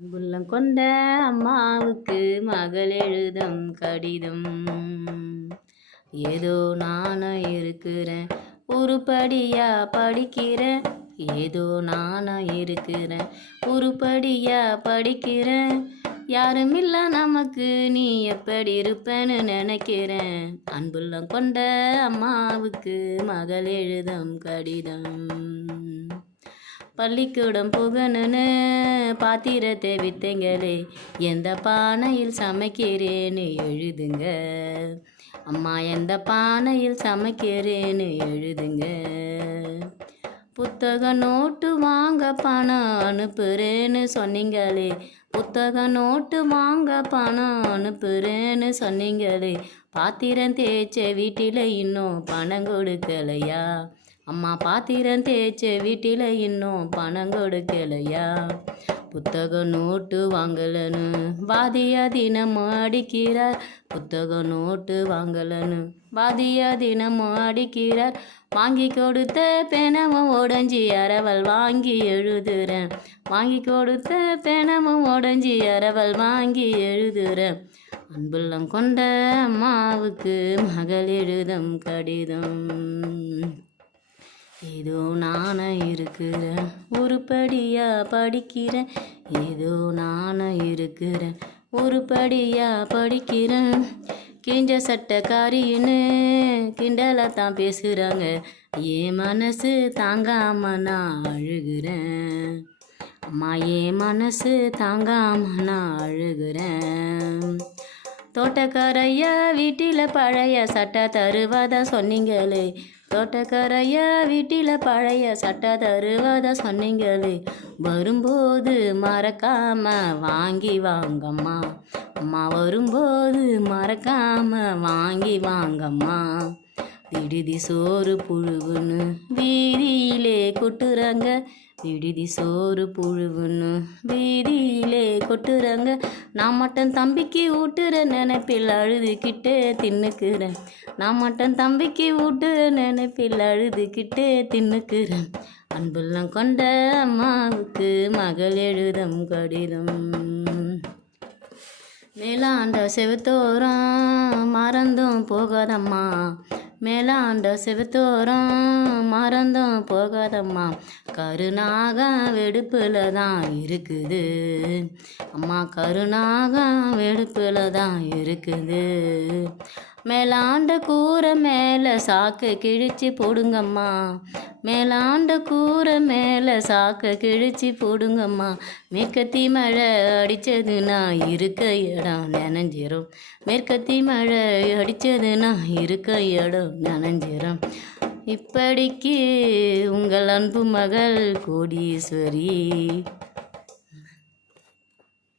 உள்ளம் கொண்ட அம்மாவுக்கு மகள் எழுதும் கடிதம். ஏதோ நானும் இருக்கிறேன், உருப்படியா படிக்கிறேன். ஏதோ நானும் இருக்கிறேன், உருப்படியா படிக்கிறேன். யாரும் இல்ல நமக்கு, நீ எப்படி இருப்பேன்னு நினைக்கிறேன். அன்புள்ளம் கொண்ட அம்மாவுக்கு மகள் எழுதும் கடிதம். பள்ளிக்கூடம் புகணுன்னு பாத்திரத்தை வித்தைங்களே, எந்த பானையில் சமைக்கிறேன்னு எழுதுங்க. அம்மா எந்த பானையில் சமைக்கிறேன்னு எழுதுங்க. புத்தக நோட்டு வாங்க பணம் அனுப்புறேன்னு சொன்னீங்களே, புத்தக நோட்டு வாங்க பணம் அனுப்புறேன்னு சொன்னீங்களே. பாத்திரம் தேய்ச்ச வீட்டில் இன்னும் பணம் கொடுக்கலையா? அம்மா பாத்திரம் தேய்ச்ச வீட்டில் இன்னும் பணம் கொடுக்கலையா? புத்தக நோட்டு வாங்கலன்னு வாதியா தினமும் அடிக்கிறார். புத்தக நோட்டு வாங்கலன்னு வாதியா தினமும் அடிக்கிறார். வாங்கி கொடுத்த பேனமும் உடஞ்சி அரவல் வாங்கி எழுதுறேன். வாங்கி கொடுத்த பேனமும் உடஞ்சி அரவல் வாங்கி எழுதுறேன். அன்புள்ளம் கொண்ட அம்மாவுக்கு மகள் எழுதும் கடிதம். ஏதோ நானும் இருக்கிறேன், உருப்படியா படிக்கிறேன். ஏதோ நானும் இருக்கிறேன், உருப்படியா படிக்கிறேன். கிஞ்ச சட்டக்காரின்னு கிண்டலாக தான் பேசுகிறாங்க. என் மனசு தாங்காம நான் அழுகிறேன். அம்மா என் மனசு தாங்காம நான் அழுகிறேன். தோட்டக்காரையா வீட்டில் பழைய சட்டை தருவதா சொன்னீங்களே. தோட்டக்காரையா வீட்டில் பழைய சட்டை தருவதா சொன்னீங்களே. வரும்போது மறக்காம வாங்கி வாங்கம்மா. அம்மா வரும்போது மறக்காம வாங்கி வாங்கம்மா. விடுதி சோறு புழுவுன்னு வீதியிலே கொட்டுறாங்க. விடுதி சோறு புழுவுன்னு வீதியிலே கொட்டுறாங்க. நான் மட்டும் தம்பிக்கு ஊட்டுற நினைப்பில் அழுதுகிட்டே தின்னுக்கிறேன். நான் மட்டும் தம்பிக்கு ஊட்டுற நினைப்பில் அழுதுகிட்டே தின்னுக்கிறேன். அன்புள்ளம் கொண்ட அம்மாவுக்கு மகள் எழுதும் கடிதம். மேலாண்ட செவுத்தோரம் மறந்தும் போகாதம்மா. மேலாண்ட செவுத்தோரம் மறந்தும் போகாதம்மா. கருநாகம் வெடுப்பில் தான் இருக்குது. அம்மா கருநாகம் வெடுப்பில் தான் இருக்குது. மேலாண்ட கூரை மேலே சாக்கை கிழிச்சு போடுங்கம்மா. மேலாண்ட கூரை மேலே சாக்கை கிழிச்சு போடுங்கம்மா. மேற்கத்தி மழை அடித்ததுன்னா இருக்க இடம் நனைஞ்சிரும். மேற்கத்தி மழை அடித்ததுன்னா இருக்க இடம் நனைஞ்சிரும். இப்படிக்கு உங்கள் அன்பு மகள் கோடீஸ்வரி.